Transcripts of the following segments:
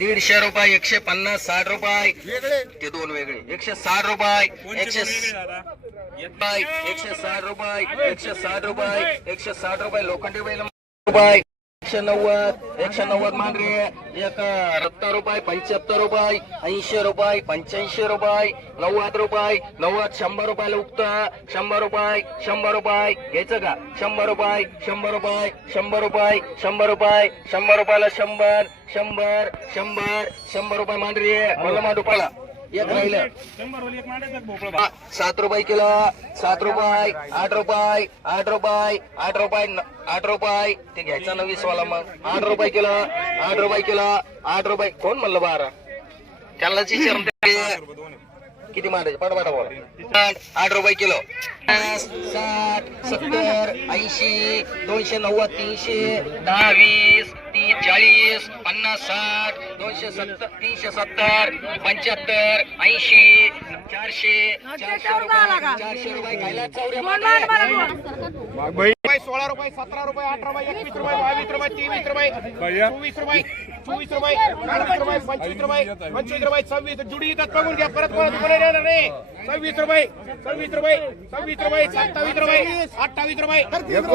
दीडशे रुपये एकशे पन्नास साठ रुपये. ते दोन वेगळे. एकशे साठ रुपये एकशे एकशे साठ रुपये एकशे साठ रुपये एकशे साठ रुपये लोखंडी बैल रुपये. एकशे नव्वद एकशे नव्वद मांडरे एक सत्तर रुपये पंच्याहत्तर रुपये ऐंशी रुपये पंच्याऐंशी रुपये नव्वद रुपये नव्वद शंभर रुपयाला उगत शंभर रुपये शंभर रुपये घ्यायचं का? शंभर रुपये शंभर रुपये शंभर रुपये शंभर रुपये शंभर रुपयाला शंभर शंभर शंभर शंभर रुपये मांडरे मला मांडू पाला एक राहिलं. सात रुपये किलो सात रुपये आठ रुपये आठ रुपये आठ रुपये आठ रुपये. ते घ्यायचा ना वीस वाला मग. आठ रुपये किलो आठ रुपये किलो आठ रुपये. कोण म्हणलं बारा? त्यांना विचारून किती मारायचे? पटापटा बोला आठ आठ रुपये किलो. पन्नास, साठ सत्तर ऐंशी दोनशे नव्वद तीनशे दहा वीस तीस चाळीस पन्नास साठ दोनशे सत्तर तीनशे सत्तर पंच्याहत्तर ऐंशी चारशे चारशे रुपये चारशे रुपये खायला चौऱ्या मागे. रुपये सोळा रुपये सतरा रुपये अठरा रुपये एकवीस रुपये बावीस रुपये तेवीस रुपये चोवीस रुपये. चोवीस रुपये रुपये पंचवीस रुपये पंचवीस रुपये सव्वीस जुडी इथं बघून घ्या परत कोणा येणार नाही सव्वीस रुपये सव्वीस रुपये सव्वीस रुपये सत्तावीस रुपये अठ्ठावीस रुपये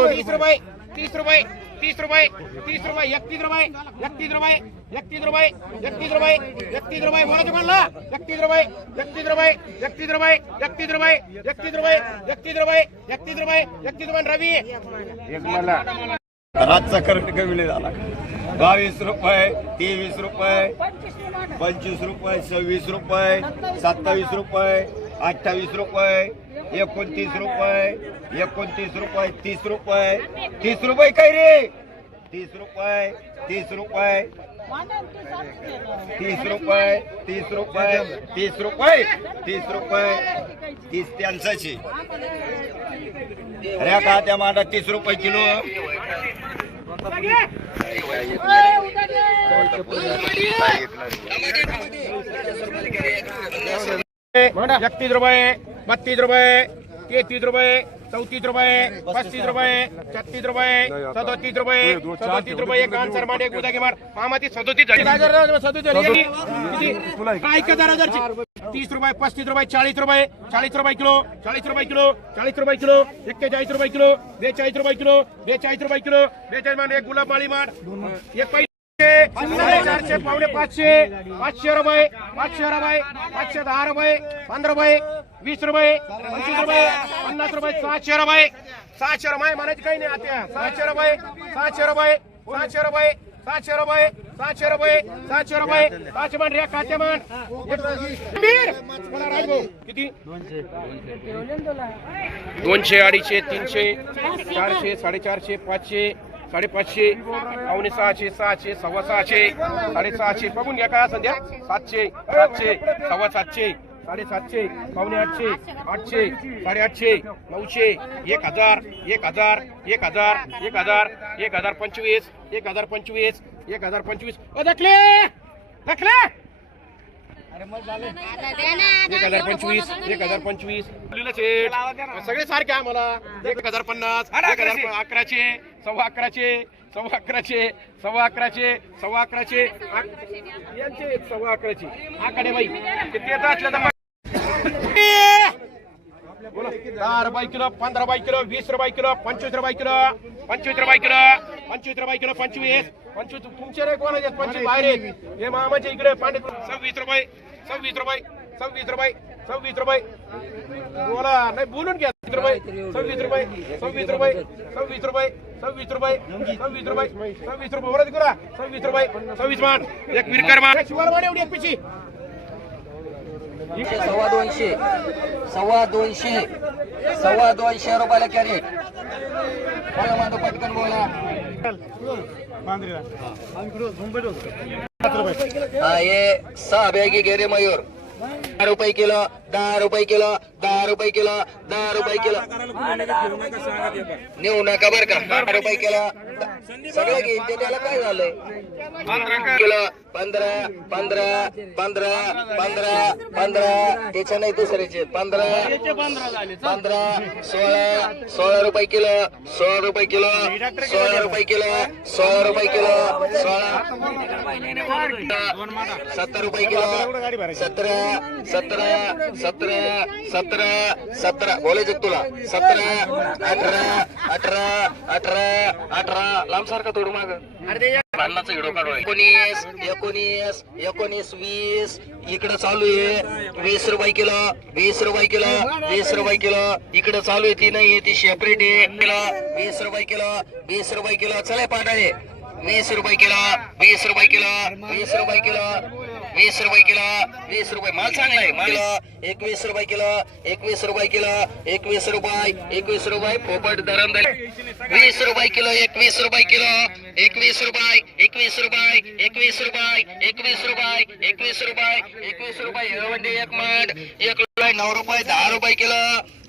तीस रुपये तीस रुपये तीस रुपये तीस रुपये एकतीस रुपये एकतीस रुपये एकतीस रुपये एकतीस रुपये एकतीस रुपये बोलायचं म्हणलं एकतीस रुपये एकतीस रुपये एकतीस रुपये एकतीस रुपये एकतीस रुपये एकतीस रुपये एकतीस रुपये एकतीस रुपये रवी रातचा करंट कमी नाही झाला. बावीस रुपये तेवीस रुपये पंचवीस रुपये सव्वीस रुपये सत्तावीस रुपये अठ्ठावीस रुपये एकोणतीस रुपये एकोणतीस रुपये तीस रुपये. तीस रुपये काय रे? तीस रुपये तीस रुपये. तीस रुपये तीस रुपये तीस रुपये तीस रुपये. तीस त्यांचाची अरे का त्या मांडा तीस रुपये किलो. एकतीस रुपये बत्तीस रुपये तेहतीस रुपये चौतीस रुपये पस्तीस रुपये छत्तीस रुपये सदोतीस रुपये सदोतीस रुपये एक आन्सर मांड एक उदागी मांड मामा ती सदोतीस सदोतीस? काय तीस रुपए पच्चीस रुपए चालीस रुपए चालीस रुपए किलो चालीस रुपए किलो चालीस रुपए किलो एक के चालीस रुपए किलो बे चालीस रुपए किलो बे चालीस रुपए किलो बे चालीस मान एक गुलाब माली मार एक पैसे चारशे पावणे पाचशे पाचशे रुपये पाचशे रुपये पाचशे दहा रुपये पंधरा रुपये वीस रुपये पंचवीस रुपये पन्नास रुपये सातशे रुपये सातशे रुपये म्हणायचे काही नाही आता सातशे रुपये सातशे रुपये सातशे रुपये सातशे रुपये सातशे रुपये सातशे रुपये. सहाशे मान रे खाते मान. किती? दोनशे अडीचशे तीनशे चारशे साडेचारशे पाचशे साडेपाचशे पावणे सहाशे सहाशे सव्वा सहाशे साडेसहाशे. बघून घ्या काय संध्या? सातशे सातशे सव्वा सातशे. साडेसातशे पावणे आठशे आठशे साडेआठशे नऊशे एक हजार एक हजार एक हजार एक हजार एक हजार पंचवीस एक हजार पंचवीस एक हजार पंचवीस. ओ दखले! दखले! एक हजार पंचवीस एक हजार पंचवीस. सगळे सारखे आम्हाला. एक हजार पन्नास एक हजार अकराशे. सव्वा अकराशे सव्वा अकराशे सव्वा अकराशे सव्वा अकराशे. यांचे एक सव्वा अकराशे. आकडे बाई. ते ते तर असलं तर बोला दहा रुपये किलो पंधरा रुपये किलो वीस रुपये किलो पंचवीस रुपये किलो पंचवीस रुपये किलो पंचवीस रुपये किलो पंचवीस पंचवीस तुमचे रे कोणाचे आहेत? पंचवीस बाहेर हे मामाच्या इकडे पांडे सव्वीस रुपये सव्वीस रुपये सव्वीस रुपये सव्वीस रुपये बोला नाही बोलून घ्या सव्वीस रुपये सव्वीस रुपये सव्वीस रुपये सव्वीस रुपये सव्वीस रुपये सव्वीस रुपये सव्वीस रुपये बरोबर करा सव्वीस रुपये सव्वीस मान एक विरकर मान शिवार मान एवढी एक पिशी सव्वा दोनशे. सव्वा दोनशे. सव्वा दोनशे रुपयाला कॅरेट बोला माधव पटकन बोला. हा हे सहा बॅगी गेरे मयूर. दहा रुपये किलो दहा रुपये किलो दहा रुपये किलो दहा रुपये किलो. नेऊ नका बर का. दहा रुपये किलो. सगळं घेईन ते त्याला काय झालंय? किलो पंधरा पंधरा पंधरा पंधरा पंधरा. त्याच्या नाही दुसऱ्याचे. पंधरा पंधरा सोळा सोळा रुपये किलो सोळा रुपये किलो सोळा रुपये किलो सोळा रुपये किलो सोळा. सत्तर रुपये किलो सतरा सतरा सतरा सतरा सतरा. बोलायचं तुला? सतरा अठरा अठरा अठरा अठरा. लांब सारखा थोडं माग. व्हिडिओ एकोणीस एकोणीस एकोणीस वीस. इकडं चालू आहे. वीस रुपये किलो वीस रुपये किलो वीस रुपये किलो. इकडं चालू आहे ती नाही ती सेपरेट आहे. किलो वीस रुपये किलो वीस रुपये किलो. चला पाठाळे वीस रुपये किलो वीस रुपये किलो वीस रुपये किलो. वीस रुपये किलो वीस रुपये माल चांगला आहे माल एकवीस रुपये किलो एकवीस रुपये किलो एकवीस रुपये एकवीस रुपये पोपट धरण वीस रुपये किलो एकवीस रुपये किलो एकवीस रुपये एकवीस रुपये एकवीस रुपये एकवीस रुपये एकवीस रुपये एकवीस रुपये येळवंडी एक माठ एक रुपये नऊ रुपये दहा रुपये किलो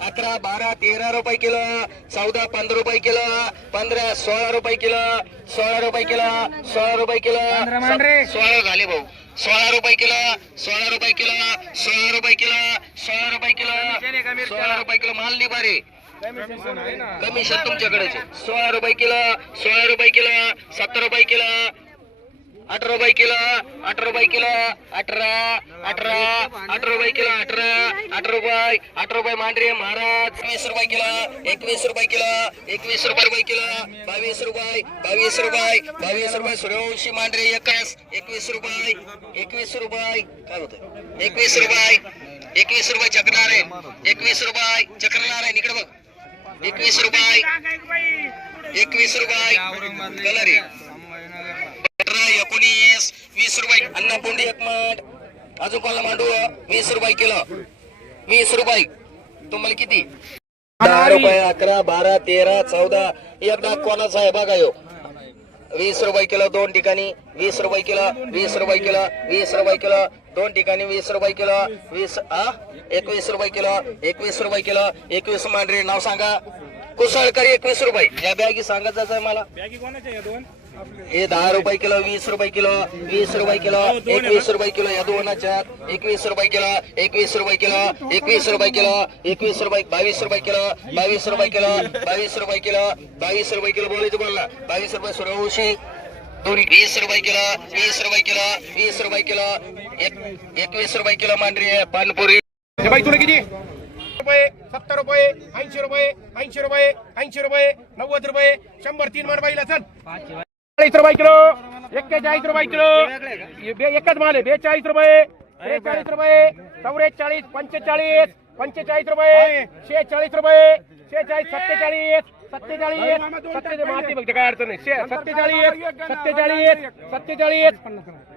अकरा बारा तेरा रुपये किलो चौदा पंधरा रुपये किलो पंधरा सोळा रुपये किलो सोळा रुपये किलो सोळा रुपये किलो सोळा झाले भाऊ सोळा रुपये किलो सोळा रुपये किलो सोळा रुपये किलो सोळा रुपये किलो सोळा रुपये किलो माल नाही बरे कमिशन तुमच्याकडेच. सोळा रुपये किलो सोळा रुपये किलो सत्तर रुपये किलो अठरा रुपये किलो अठरा रुपये किलो अठरा अठरा अठरा रुपये किलो अठरा अठरा रुपये अठरा रुपये मांडरे महाराज. वीस रुपये किलो एकवीस रुपये किलो एकवीस रुपये रुपये किलो बावीस रुपये बावीस रुपये बावीस रुपये सूर्यवंशी मांडरे एकस एकवीस रुपये एकवीस रुपये काय होतं एकवीस रुपये एकवीस रुपये चक्रनारायण एकवीस रुपये चक्रनारायण इकडे बघ. एकवीस रुपये एकवीस रुपये कलर आहे. एकोणीस वीस रुपये. अन्नपुंडी एक माठ. अजून कोणाला मांडू? वीस रुपये किलो. वीस रुपये. तुम्हाला किती? दहा रुपये अकरा बारा तेरा चौदा. एकदा कोणाचा आहे बघा यो. वीस रुपये किलो दोन ठिकाणी वीस रुपये किलो वीस रुपये किलो वीस रुपये किलो दोन ठिकाणी वीस रुपये किलो वीस आ? एकवीस रुपये किलो एकवीस रुपये किलो एकवीस मांडरे नाव सांगा. कुसळकर एकवीस रुपये. या बॅगी सांगायचं आहे मला. हे दहा रुपये किलो वीस रुपये किलो वीस रुपये किलो एकवीस रुपये किलो या दोनाच्या एकवीस रुपये किलो एकवीस रुपये किलो एकवीस रुपये किलो एकवीस रुपये बावीस रुपये किलो बावीस रुपये किलो बावीस रुपये किलो बावीस रुपये किलो बोलायचं बोलला बावीस रुपये सूर्यवंशी वीस रुपये किलो वीस रुपये किलो वीस रुपये किलो एक एकवीस रुपये किलो मांडरी आहे पानपुरी तुला किती रुपये सत्तर रुपये ऐंशी रुपये ऐंशी रुपये ऐंशी रुपये नव्वद रुपये शंभर तीन मार बाईला चल रुपये किलो. एक्केचाळीस रुपये किलो. बे- एकच माल आहे. बेचाळीस रुपये. त्रेचाळीस रुपये. चौवेचाळीस पंचेचाळीस पंचेचाळीस रुपये. शेहेचाळीस रुपये. शेहेचाळीस सत्तेचाळीस सत्तेचाळीस. सत्तेचाळीस माती बघते काय अडचण नाही. सत्तेचाळीस सत्तेचाळीस सत्तेचाळीस.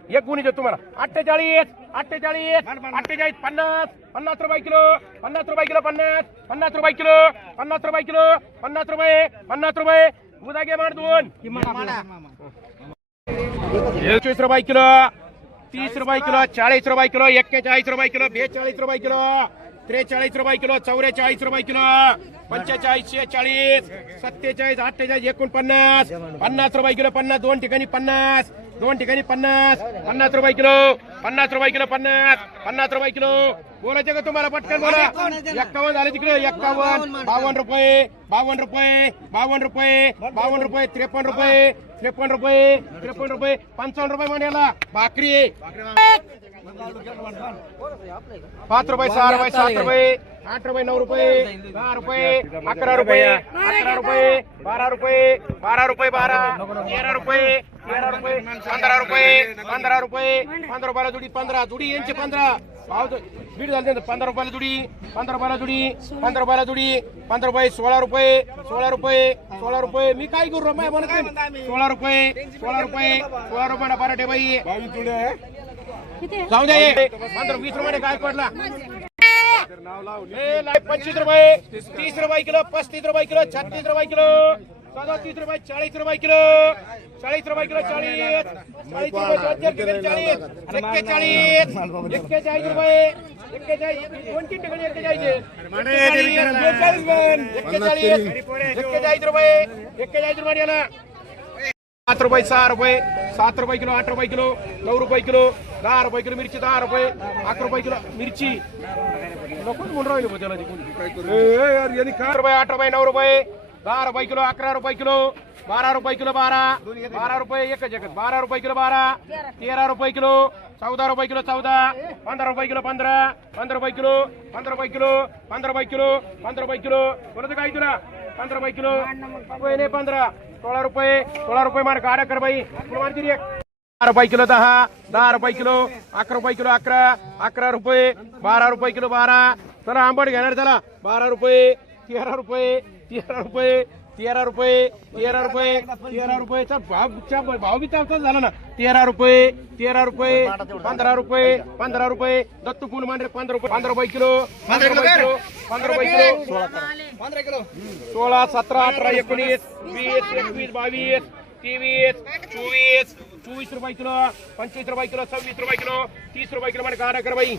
एक गुणी देतो तुम्हाला. अठ्ठेचाळीस अठ्ठेचाळीस अठ्ठेचाळीस पन्नास. पन्नास रुपये किलो. पन्नास रुपये किलो पन्नास. पन्नास रुपये किलो. पन्नास रुपये किलो. पन्नास रुपये. पन्नास रुपये. उद्या घे मार दोन. एकवीस रुपये किलो तीस रुपये किलो चाळीस रुपये किलो एक्केचाळीस रुपये किलो बेचाळीस रुपये किलो. त्रेचाळीस रुपये किलो चौवेचाळीस रुपये किलो पंचेचाळीसशे चाळीस सत्तेचाळीस अठ्ठेचाळीस एकोणपन्नास पन्नास रुपये किलो पन्नास दोन ठिकाणी पन्नास दोन ठिकाणी पन्नास पन्नास रुपये किलो पन्नास रुपये किलो पन्नास पन्नास रुपये किलो. बोलायचे का तुम्हाला? पटकन बोला. एक्कावन्न झाले तिकडे एक्कावन्न बावन्न रुपये बावन्न रुपये बावन्न रुपये बावन्न रुपये त्रेपन्न रुपये त्रेपन्न रुपये त्रेपन्न रुपये पंचावन्न रुपये म्हणाला भाकरी. पाच रुपये सहा रुपये सात रुपये आठ रुपये नऊ रुपये दहा रुपये अकरा रुपये अकरा रुपये बारा रुपये बारा रुपये बारा तेरा रुपये तेरा रुपये पंधरा रुपये पंधरा रुपये पंधरा रुपयाला जुडी पंधरा जुडी यांची पंधरा. भाव तो- बीड पंधरा रुपयाला जुडी पंधरा रुपयाला जुडी पंधरा रुपयाला जुडी पंधरा रुपये सोळा रुपये सोळा रुपये सोळा रुपये. मी काय करू रमाय म्हणत सोळा रुपये सोळा रुपये सोळा रुपयाला बारा ठेवाई जाऊ दे. वीस रुपये काय पडला? पंचवीस रुपये. तीस रुपये किलो पस्तीस रुपये किलो छत्तीस रुपये किलो सदोतीस रुपये चाळीस रुपये किलो चाळीस रुपये किलो चाळीस. चाळीस रुपये चाळीस एक्केचाळीस. एक्केचाळीस रुपये. एक्केचाळीस. दोन तीन ठिकाणी एक्केचाळीस एक्केचाळीस एक्केचाळीस रुपये एक्केचाळीस रुपये. याला सात रुपये सहा रुपये सात रुपये किलो आठ रुपये किलो नऊ रुपये किलो दहा रुपये किलो मिरची दहा रुपये अकरा रुपये किलो मिरची नकोच म्हणून राहिलो त्याला. आठ रुपये आठ रुपये नऊ रुपये दहा रुपये किलो अकरा रुपये किलो बारा रुपये किलो बारा बारा रुपये एकच एकच बारा रुपये किलो बारा तेरा रुपये किलो चौदा रुपये किलो चौदा पंधरा रुपये किलो पंधरा पंधरा रुपये किलो पंधरा रुपये किलो पंधरा रुपये किलो पंधरा रुपये किलो बोलतो काय तुला पंधरा रुपये किलो नाही पंधरा सोळा रुपये सोळा रुपये मार गाड्या कर बाई. मारती रे दहा रुपये किलो दहा दहा रुपये किलो अकरा रुपये किलो अकरा अकरा रुपये बारा रुपये किलो बारा. चला आंबट घेणार चला. बारा रुपये तेरा रुपये तेरा रुपये तेरा रुपये तेरा रुपये तेरा रुपयेचा भाव भाव बी त्याचाच झाला ना. तेरा रुपये तेरा रुपये पंधरा रुपये पंधरा रुपये दत्तू पूर्ण मांडरे पंधरा रुपये पंधरा रुपये किलो पंधरा रुपये किलो पंधरा रुपये किलो. सोळा सतरा अठरा एकोणीस वीस एकवीस बावीस तेवीस चोवीस चोवीस रुपये किलो पंचवीस रुपये किलो सव्वीस रुपये किलो तीस रुपये किलो मध्ये गाडा कर बाई.